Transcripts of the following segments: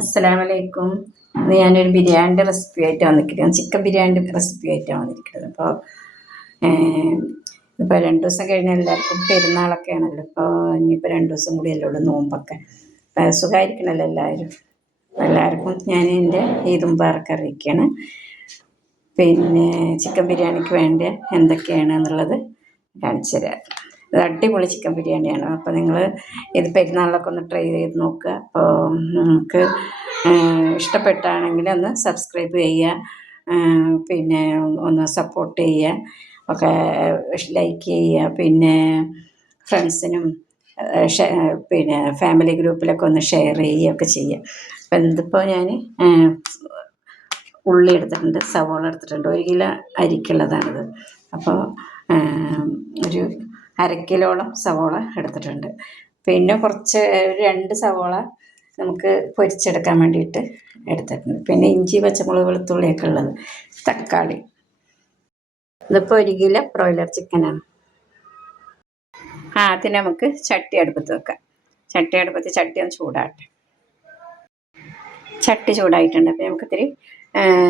അസ്സലാമലൈക്കും. ഇന്ന് ഞാനൊരു ബിരിയാണിൻ്റെ റെസിപ്പി ആയിട്ട് വന്നിരിക്കുന്നത്, ചിക്കൻ ബിരിയാണിൻ്റെ റെസിപ്പി ആയിട്ടാണ് വന്നിരിക്കുന്നത്. ഇപ്പോൾ 2 ദിവസം കഴിഞ്ഞാൽ എല്ലാവർക്കും പെരുന്നാളൊക്കെ ആണല്ലോ. ഇപ്പോൾ ഇനിയിപ്പോൾ 2 ദിവസം കൂടിയല്ലേ ഉള്ളൂ നോമ്പൊക്കെ. സുഖമായിരിക്കണമല്ലോ എല്ലാവരും. എല്ലാവർക്കും ഞാൻ എൻ്റെ ഈദ് മുബാറക്ക് അറിയിക്കുകയാണ്. പിന്നെ ചിക്കൻ ബിരിയാണിക്ക് വേണ്ട എന്തൊക്കെയാണ് എന്നുള്ളത് കാണിച്ചു തരാം. ഇത് അടിപൊളി ചിക്കൻ ബിരിയാണിയാണ്. അപ്പോൾ നിങ്ങൾ ഇത് പെരുന്നാളിലൊക്കെ ഒന്ന് ട്രൈ ചെയ്ത് നോക്കുക. അപ്പോൾ നമുക്ക് ഇഷ്ടപ്പെട്ടാണെങ്കിൽ ഒന്ന് സബ്സ്ക്രൈബ് ചെയ്യുക, പിന്നെ ഒന്ന് സപ്പോർട്ട് ചെയ്യുക, ഒക്കെ ലൈക്ക് ചെയ്യുക, പിന്നെ ഫ്രണ്ട്സിനും പിന്നെ ഫാമിലി ഗ്രൂപ്പിലൊക്കെ ഒന്ന് ഷെയർ ചെയ്യുകയൊക്കെ ചെയ്യുക. അപ്പോൾ ഇതിപ്പോൾ ഞാൻ ഉള്ളി എടുത്തിട്ടുണ്ട്, സവോള എടുത്തിട്ടുണ്ട്. 1 കിലോ അരിക്കുള്ളതാണിത്. അപ്പോൾ ഒരു 1/2 കിലോളം സവോള എടുത്തിട്ടുണ്ട്. പിന്നെ കുറച്ച് 2 സവോള നമുക്ക് പൊരിച്ചെടുക്കാൻ വേണ്ടിയിട്ട് എടുത്തിട്ടുണ്ട്. പിന്നെ ഇഞ്ചി, പച്ചമുളക്, വെളുത്തുള്ളിയൊക്കെ ഉള്ളത്. തക്കാളി. ഇതിപ്പോൾ 1 കിലോ ബ്രോയിലർ ചിക്കനാണ്. അതിന് നമുക്ക് ചട്ടി അടുപ്പത്ത് വെക്കാം. ചട്ടി ഒന്ന് ചൂടാകട്ടെ. ചട്ടി ചൂടായിട്ടുണ്ട്. അപ്പോൾ നമുക്ക് ഇത്തിരി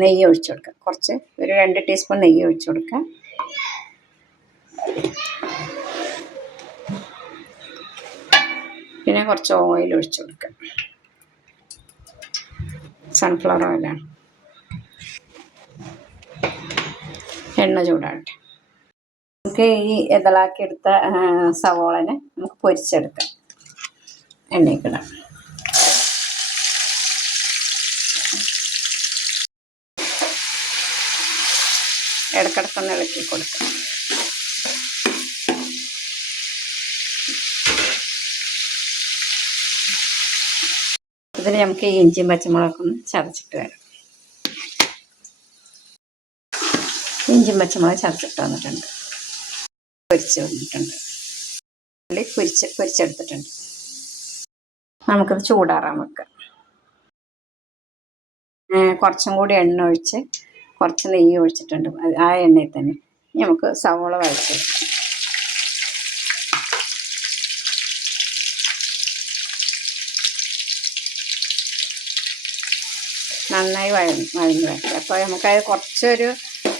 നെയ്യ് ഒഴിച്ചു കൊടുക്കാം. കുറച്ച് ഒരു 2 ടീസ്പൂൺ നെയ്യ് ഒഴിച്ചു കൊടുക്കാം. പിന്നെ കുറച്ച് ഓയിൽ ഒഴിച്ചു കൊടുക്കാം. സൺഫ്ലവർ ഓയിലാണ്. എണ്ണ ചൂടാകട്ടെ. നമുക്ക് ഈ ഇതളാക്കിയെടുത്ത സവോളനെ നമുക്ക് പൊരിച്ചെടുക്കാം. എണ്ണയ്ക്കിടാം. ഇടയ്ക്കിടയ്ക്കൊന്ന് ഇളക്കി കൊടുക്കാം. ഇതിന് നമുക്ക് ഈ ഇഞ്ചിയും പച്ചമുളകൊക്കെ ഒന്ന് ചതച്ചിട്ട് വരാം. ഇഞ്ചിയും പച്ചമുളക് ചതച്ചിട്ട് വന്നിട്ടുണ്ട്, പൊരിച്ച് വന്നിട്ടുണ്ട്, പൊരിച്ചെടുത്തിട്ടുണ്ട്. നമുക്കത് ചൂടാറാൻ വെക്കാം. കുറച്ചും കൂടി എണ്ണ ഒഴിച്ച് കുറച്ച് നെയ്യ് ഒഴിച്ചിട്ടുണ്ട്. ആ എണ്ണയിൽ തന്നെ നമുക്ക് സവോള വഴച്ചെടുക്കാം. നന്നായി വഴഞ്ഞ് വരട്ടെ. അപ്പോൾ നമുക്കത് കുറച്ചൊരു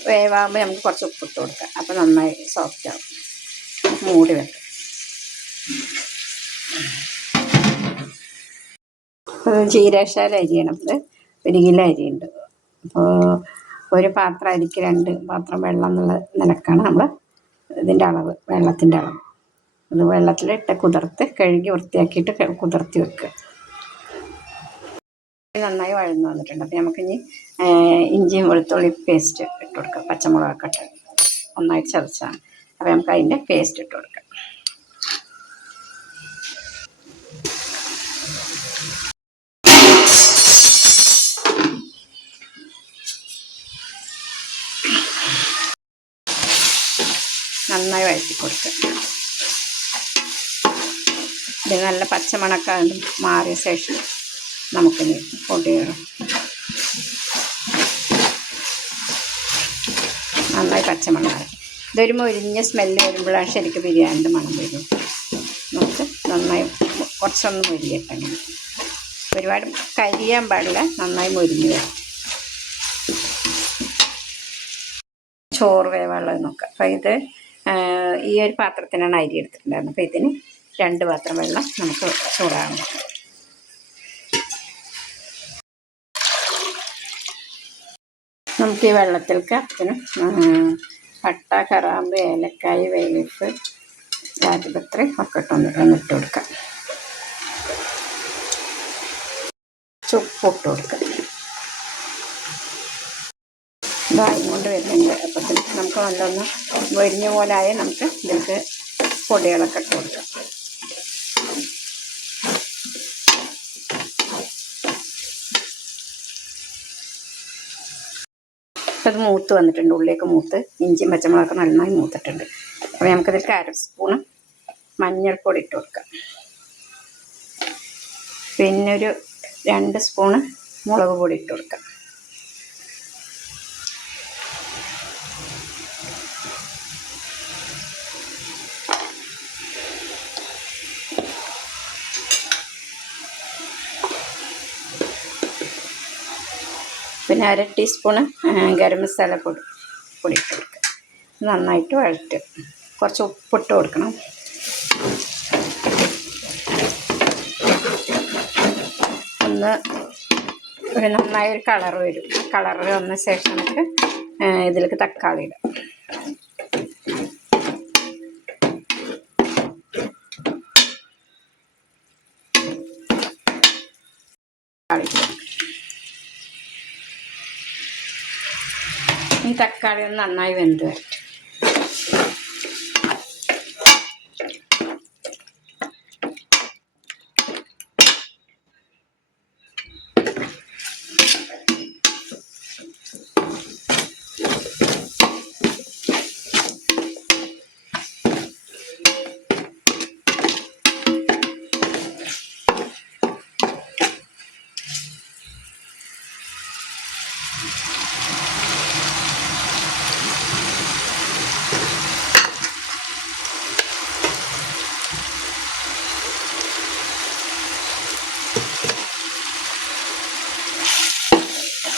വേവാകുമ്പോൾ നമുക്ക് കുറച്ച് ഉപ്പിട്ട് കൊടുക്കാം. അപ്പോൾ നന്നായി സോഫ്റ്റ് ആവും. മൂടി വെക്കാം. ജീരകശാല അരിയാണ്. ഇത് 1 കിലോ അരിയുണ്ട്. അപ്പോൾ ഒരു പാത്രം അരിക്ക് 2 പാത്രം വെള്ളം എന്നുള്ള നിലക്കാണ് നമ്മൾ ഇതിൻ്റെ അളവ്, വെള്ളത്തിൻ്റെ അളവ്. അത് വെള്ളത്തിലിട്ട് കുതിർത്ത് കഴുകി വൃത്തിയാക്കിയിട്ട് കുതിർത്തി വെക്കുക. നന്നായി വഴന്ന് വന്നിട്ടുണ്ട്. അപ്പോൾ നമുക്കിനി ഇഞ്ചിയും വെളുത്തുള്ളി പേസ്റ്റ് ഇട്ട് കൊടുക്കാം. പച്ചമുളകൊക്കെ ഇട്ട് ഒന്നായിട്ട് ചതച്ചാണ്. അപ്പോൾ നമുക്ക് അതിൻ്റെ പേസ്റ്റ് ഇട്ട് കൊടുക്കാം. നന്നായി വഴറ്റി കൊടുക്കുക. ഇത് നല്ല പച്ചമണമൊക്കെ മാറിയ ശേഷം നമുക്കിനി പൊടികൾ നന്നായി പച്ചമണം മാറി ഇതൊരു മൊരിഞ്ഞ സ്മെല്ല് വരുമ്പോഴാണ് ശരിക്കും ബിരിയാണിൻ്റെ മണം വരും. നമുക്ക് നന്നായി കുറച്ചൊന്ന് മൊരിയട്ടെ. ഒരുപാട് കരിയാൻ പാടില്ല, നന്നായി മൊരിഞ്ഞ് വരും. ചോറ് വേവുള്ളത് നോക്കാം. അപ്പോൾ ഇത് ഈ ഒരു പാത്രത്തിനാണ് അരി എടുത്തിട്ടുണ്ടായിരുന്നത്. അപ്പോൾ ഇതിന് 2 പാത്രം വെള്ളം നമുക്ക് ചൂടാകണം. നമുക്ക് ഈ വെള്ളത്തിലേക്ക് അതിന് പട്ട, കറാമ്പ്, ഏലക്കായ്, വേലീഫ്, ജാതിപത്രി ഒക്കെ ഇട്ട് കൊടുക്കാം. ഉപ്പിട്ട് കൊടുക്കാം. ഇതായി കൊണ്ട് വരുന്നുണ്ട്. അപ്പത്തിന് നമുക്ക് നല്ലൊന്ന് മൊരിഞ്ഞ പോലായി നമുക്ക് ഇതിലേക്ക് പൊടികളൊക്കെ ഇട്ട് കൊടുക്കാം. അപ്പോൾ ഇത് മൂത്ത് വന്നിട്ടുണ്ട്. ഉള്ളിലേക്ക് മൂത്ത് ഇഞ്ചിയും പച്ചമുളകൊക്കെ നന്നായി മൂത്തിട്ടുണ്ട്. അപ്പോൾ നമുക്കിതിൽ 1/2 സ്പൂണ് മഞ്ഞൾപ്പൊടി ഇട്ട് കൊടുക്കാം. പിന്നെ ഒരു 2 സ്പൂണ് മുളക് പൊടി ഇട്ട് കൊടുക്കാം. പിന്നെ 1/2 ടീസ്പൂണ് ഗരം മസാല പൊടി ഇട്ട് കൊടുക്കുക. നന്നായിട്ട് വഴറ്റുക. കുറച്ച് ഉപ്പിട്ട് കൊടുക്കണം. ഒന്ന് ഒരു നന്നായൊരു കളർ വരും. കളർ വന്ന ശേഷം നമുക്ക് ഇതിലേക്ക് തക്കാളി ഇടാം. ഈ തക്കാളി ഒന്ന് നന്നായി വെന്ത് വരട്ടെ.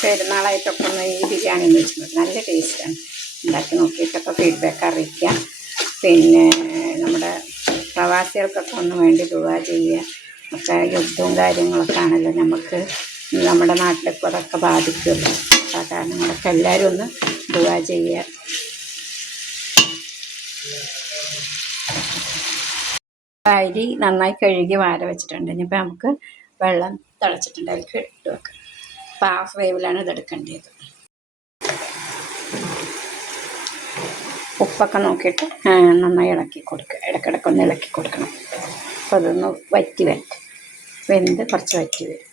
പെരുന്നാളായിട്ടൊക്കെ ഒന്ന് ഈ ബിരിയാണി എന്ന് വെച്ചിട്ടുണ്ട്. നല്ല ടേസ്റ്റാണ്. ഉണ്ടാക്കി നോക്കിയിട്ടൊക്കെ ഫീഡ്ബാക്ക് അറിയിക്കുക. പിന്നെ നമ്മുടെ പ്രവാസികൾക്കൊക്കെ ഒന്ന് വേണ്ടി ദുആ ചെയ്യുക. ഒക്കെ യുദ്ധവും കാര്യങ്ങളൊക്കെ ആണല്ലോ നമുക്ക് നമ്മുടെ നാട്ടിലൊക്കെ അതൊക്കെ ബാധിക്കുമല്ലോ. ആ കാരണങ്ങളൊക്കെ എല്ലാവരും ഒന്ന് ദുആ ചെയ്യുക. അരി നന്നായി കഴുകി വാര വെച്ചിട്ടുണ്ട്. ഇനിയിപ്പോൾ നമുക്ക് വെള്ളം തിളച്ചിട്ടുണ്ട്, അതിലേക്ക് ഇട്ട് വെക്കാം. അപ്പോൾ ഹാഫ് വേവിലാണ് ഇതെടുക്കേണ്ടത്. ഉപ്പൊക്കെ നോക്കിയിട്ട് നന്നായി ഇളക്കി കൊടുക്കുക. ഇടയ്ക്കിടയ്ക്കൊന്ന് ഇളക്കി കൊടുക്കണം. അപ്പോൾ അതൊന്ന് വറ്റി വെന്ത് കുറച്ച് വറ്റി വരും.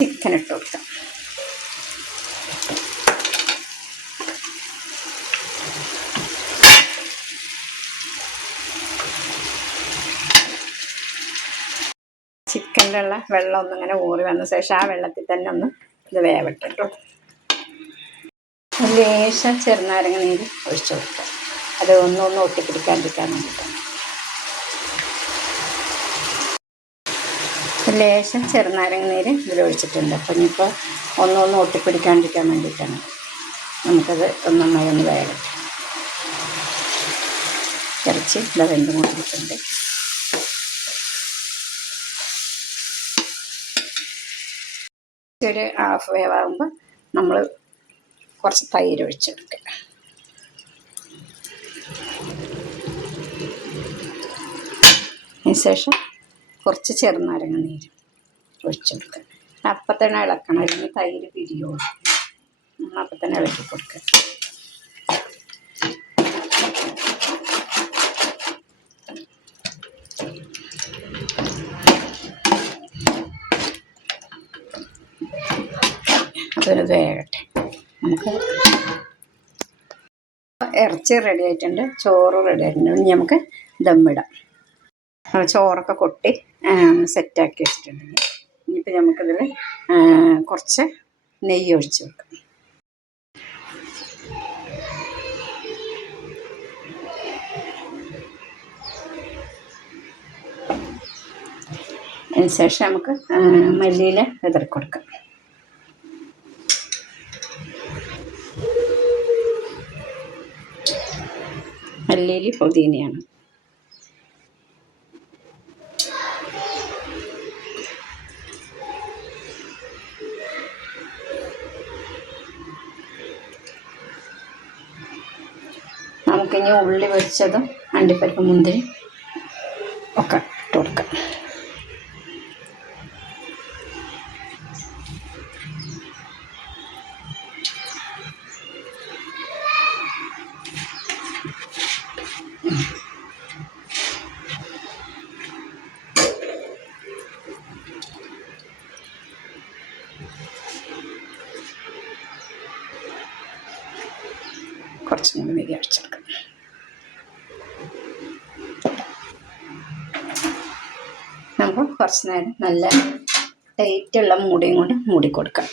ചിക്കൻ ഇട്ട് കൊടുക്കാം. ചിക്കനിലുള്ള വെള്ളം ഒന്നിങ്ങനെ ഊറി വന്ന ശേഷം ആ വെള്ളത്തിൽ തന്നെ ഒന്ന് ഇത് വേവട്ടിട്ടു. ലേശം ചെറുനാരങ്ങ നീര് ഒഴിച്ചു കൊടുക്കുക. അത് ഒന്നൊന്ന് ഒട്ടിപ്പിടിക്കാണ്ടിരിക്കാൻ വേണ്ടിയിട്ടാണ്. ലേശം ചെറുനാരങ്ങ നീര് ഇതിലൊഴിച്ചിട്ടുണ്ട്. അപ്പം ഇനിയിപ്പോൾ ഒന്നൊന്ന് ഒട്ടിപ്പിടിക്കാണ്ടിരിക്കാൻ വേണ്ടിയിട്ടാണ്. നമുക്കത് നന്നായി ഒന്ന് വേവട്ടെ. ഇറച്ചി ഇവിടെ വെന്ത് കൊണ്ടിരിക്കുന്നുണ്ട്. ഒരു ഹാഫ് വേവാകുമ്പോൾ നമ്മൾ കുറച്ച് തൈര് ഒഴിച്ചെടുക്കുക. അതിനുശേഷം കുറച്ച് ചെറുനാരങ്ങ നീര് ഒഴിച്ചെടുക്കുക. അപ്പം തന്നെ ഇളക്കണം, അല്ലെങ്കിൽ തൈര് പിരിയുള്ളൂ. അപ്പം തന്നെ ഇളക്കി കൊടുക്കുക. അതൊരു വേകട്ടെ. നമുക്ക് ഇറച്ചി റെഡി ആയിട്ടുണ്ട്, ചോറ് റെഡി ആയിട്ടുണ്ട്. ഇനി നമുക്ക് ദമ്മിടാം. ചോറൊക്കെ കൊട്ടി സെറ്റാക്കി വെച്ചിട്ടുണ്ടെങ്കിൽ ഇനിയിപ്പോൾ നമുക്കിതിൽ കുറച്ച് നെയ്യ് ഒഴിച്ച് വെക്കാം. അതിനുശേഷം നമുക്ക് മല്ലിയില വിതറി കൊടുക്കാം. മല്ലിയില പുതിനയാണ്. നമുക്കിനി ഉള്ളി പൊരിച്ചതും അണ്ടിപ്പരിപ്പ് മുന്തിരി ഒക്കെ ഇട്ട് കൊടുക്കാം. കുറച്ചും കൂടി നെയ്യ് അടിച്ചെടുക്കാം. നമുക്ക് കുറച്ച് നേരം നല്ല ടൈറ്റുള്ള മൂടിയും കൊണ്ട് മൂടിക്കൊടുക്കാം.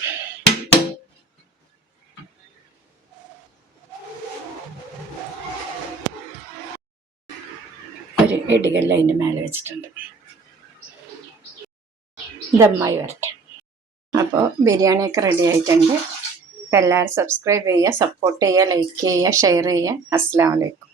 ഒരു ഇടികല്ല് അതിൻ്റെ മേലെ വെച്ചിട്ടുണ്ട്. ദമ്മായി വരട്ടെ. അപ്പോൾ ബിരിയാണിയൊക്കെ റെഡി ആയിട്ടുണ്ട്. അപ്പോൾ എല്ലാവരും സബ്സ്ക്രൈബ് ചെയ്യുക, സപ്പോർട്ട് ചെയ്യുക, ലൈക്ക് ചെയ്യുക, ഷെയർ ചെയ്യുക. അസ്സലാമു അലൈക്കും.